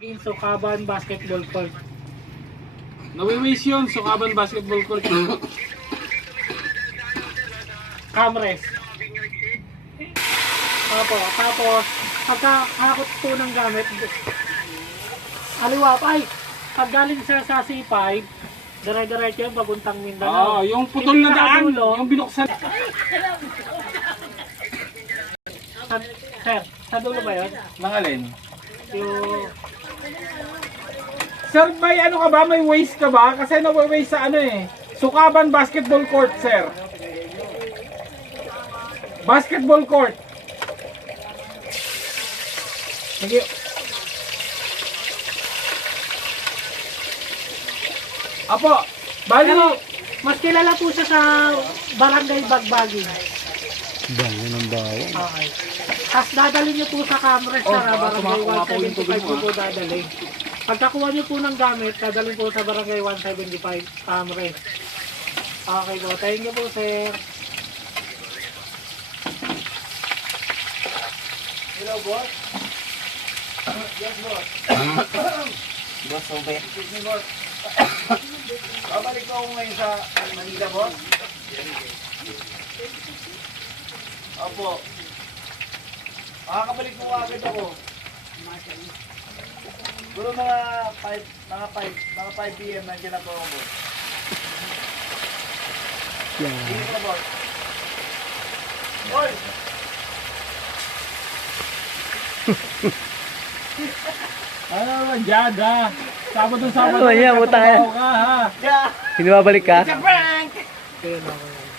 Sukaban Basketball Court. Nawi-waste yun, Sukaban Basketball Court. Camres. Opo, tapos pagkakakot po ng gamit, aliwa pa, ay, pag galing sa C5, dire-diretso yun, papuntang Mindanao. Yung putol na daan, yung binuksan. Sir, sa dulo ba yun? Nangalin. Yung... Sir, may ano ka ba? May waste ka ba? Kasi nawi-waste sa ano eh. Sukaban Basketball Court, sir. Basketball Court. Sige. Apo, bali. Pero, mas kilala po siya sa Barangay Bagbagin. Bango ng bawa. Okay. Tapos dadalhin niyo po sa Camres, sir, Barangay 175 po dadalhin. Pagkakuha niyo po ng gamit, dadalhin po sa Barangay 175, Camres. Okay po, thank you po, sir. Hello, boss. Yes, boss. Boss, okay. Excuse me, boss. Babalik ko ako ngayon sa Manila, boss. Opo. Makakabalik po agad ako. Siguro mga 5 PM nandiyan na po ako, boss. Sige po, boss. Hoy! Ano naman, Jada? Sabado Ano ba yan, buta yan? ka, ha? Yeah! Hinibabalik ka? It's a prank!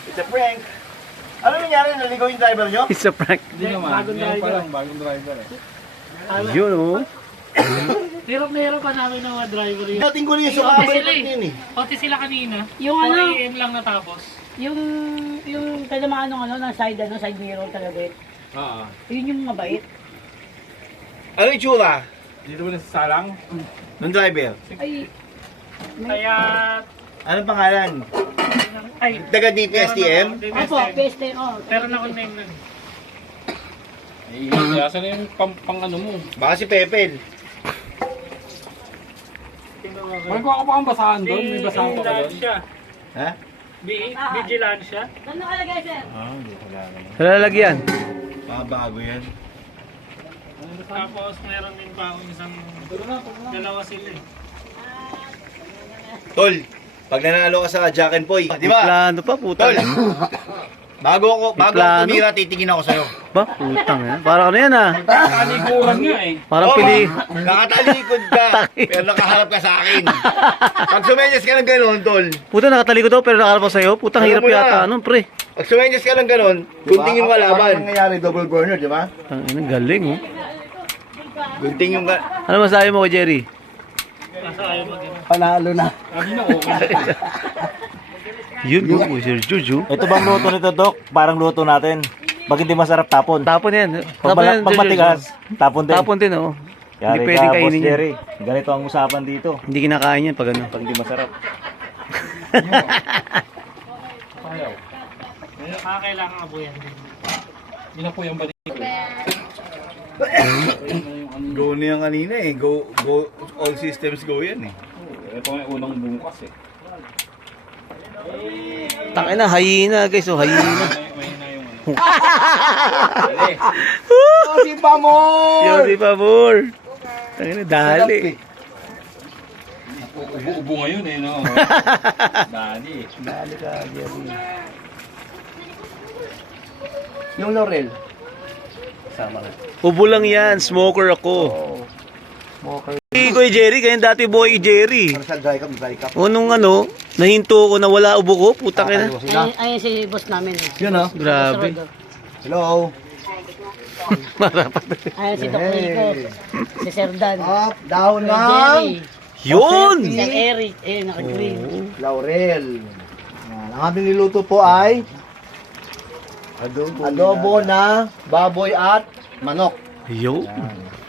It's a prank! Ano nangyari? Naligaw yung driver nyo? It's a prank. Hindi naman. Bagong Ngayon pa driver. lang, bagong driver eh. Yun oh. Hirap na hirap pa namin ng mga driver yun. Dating ko na yung Pati Sukaban sila eh. yun eh. Pati sila kanina. Yung ano, 4 AM lang natapos. yung tinamaan ng ano, ng side mirror talaga. Oo. Yun yung mabait. Ano yung tsura? Dito ba na sa salang? Ng driver? Ay, Kaya... Anong pangalan? Ay, Taga DPSTM? opo, best day, oh. Pero na-name nun. Eh, kaya saan yung pang ano mo? Baka si Pepel. May kuha ka pa kang basahan doon? May basahan pa ka doon? Siya. Ha? Vigilancia. Saan nakalagay, sir? Lalagyan. Baka bago yan. Tapos meron din pa akong isang... Dalawa sila eh. Tol, pag nanalo ka sa Jack and Poy, di ba? Plano pa, puta. Tol, bago ako plano? tumira, titingin ako sa'yo. Ba, putang yan. Parang ano yan ah. Kanikuran nga eh. Parang Oo, pili. Nakatalikod ka, pero nakaharap ka sa akin. Pag sumenyas ka ng ganon, Tol. Puta, nakatalikod ako pero nakalap ako sa'yo. Putang Alam hirap mo na. yata. Anong pre? Pag sumenyas ka ng ganon, gunting yung kalaban. Parang nangyayari double burner, di ba? Ang galing oh. Gunting yung Ano masabi mo kay Jerry? Nasa ayaw mag Panalo na. Sabi na okay. Yun oh, Sir Juju. Ito bang luto nito, Dok? Parang luto natin. Bakit hindi masarap tapon? Tapon yan. Pag, Tapon yan, pag Sir matigas, Juju. tapon din. Tapon din oh. Yari Hindi pwedeng ka, Boss kainin yan. Jerry. Ganito ang usapan dito. Hindi kinakain yan pag ano. Pag hindi masarap. Ayaw. Kailangan nga po yan. Yun na po yung balik. Go na yan kanina eh. Go, all systems go yan eh. Ito nga yung unang bukas eh. Tangin na, hyena guys. Oh, hyena. May na yung ano. Si Pamor! Yo, di favor. Tangin na, dali. Ubo ngayon eh, no? Dali. Dali ka, Jerry. Yung Laurel. Sama na. Ubo lang yan, smoker ako. Okay. Koy Jerry, ganyan dati boy Jerry. Para sa dry cup. Unong ano, nahinto ko na wala ubo ko, puta ka na. Ayun si boss namin. Yun oh. Grabe. Hello. Ayun si Doc Rico. Si Sir Dan. Up, down Si na. Jerry. Yun! Si Sir Eric. Ayun, naka-green. Laurel. Yan. Ang aming niluto po ay adobo na baboy at manok. Yo.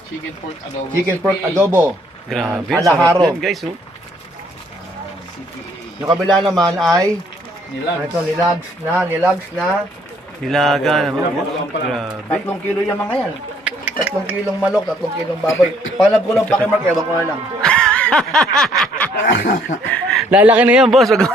Chicken pork adobo. Chicken pork adobo. Grabe, Alaharo. sarap yan guys. Oh. Yung kabila naman ay Nilags. ito nilags na Nilaga naman. Oh. Grabe. 3 kilo yung mga yan. 3 kilong manok, 3 kilong baboy. Pag nagkulang pakimark, ewan ko na lang. Lalaki na yan, boss. Wag-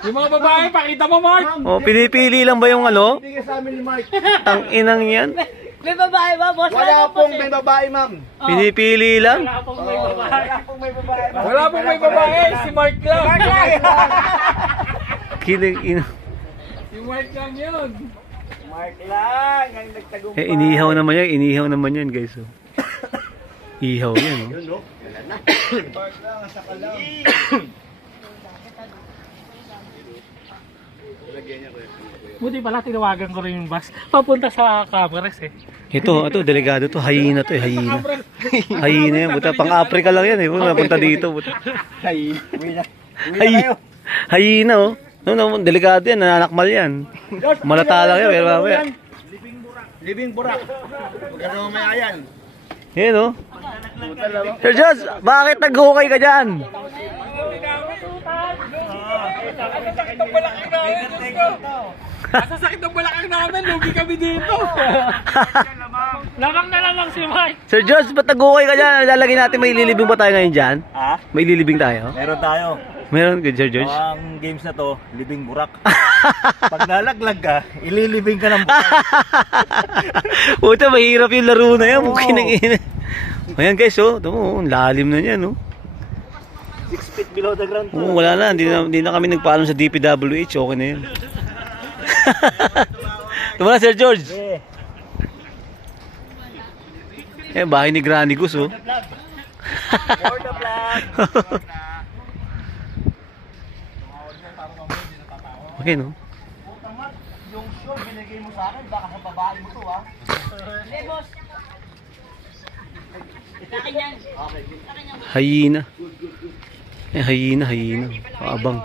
Yung mga babae, pakita mo, Mark. oh, pinipili lang ba yung ano? Bigay sa amin ni Mark. Tang inang yan. May babae ba, boss? Wala pong may babae, ma'am. Pinipili lang. Wala pong may babae. Wala pong may babae, si Mark lang. Kilig ina. Si Mark lang yun. Eh, inihaw naman yan, guys. Oh. Ihaw yan, oh. Buti pala tinawagan ko rin yung bus. Papunta sa Camarines eh. Ito, delegado to. Hyena to, hyena. Hyena yan. Buta, pang-Africa lang yan, eh. Punta dito. Buta. Hyena, oh. No, delikado yan, nananakmal yan. Malata lang yan, pero mamaya. Living burak. Huwag ka mamaya yan. Yan, oh. Sir Jones, bakit naghukay ka dyan? Sasakit ng balakang namin, lugi kami dito. Lamang na lamang si Mike. Sir Jones, ba't naghukay ka dyan? Lalagay natin, may lilibing ba tayo ngayon dyan? Ha? May lilibing tayo? Meron tayo. Meron, good, Sir George. Ang games na to, libing burak. Pag nalaglag ka, ililibing ka ng burak. Puta, mahirap yung laro na yan. Mukha ng ina. Ayan guys, oh. Ito mo, lalim na yan, oh. 6 feet below the ground. Oh, wala na. Hindi na kami nagpaalam sa DPWH. Okay na yun. Tama na, Sir George. Eh, bahay ni Granny Gus, oh. For the flag. Okay, no? Yung sure binigay mo sa akin, baka sa babae mo to, ha? Hindi, boss. Sa akin yan. Hyena. Eh, hyena. Abang.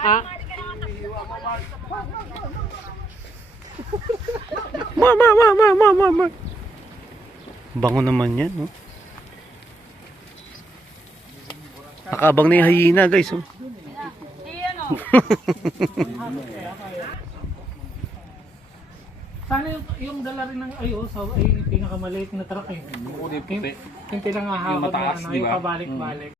Ha? Ma. Bango naman yan, no? Nakabang na yung hyena, guys, oh. Sana yung dala rin ng ay pinakamaliit na truck eh. Yung pinangahawag na ano, yung pabalik-balik.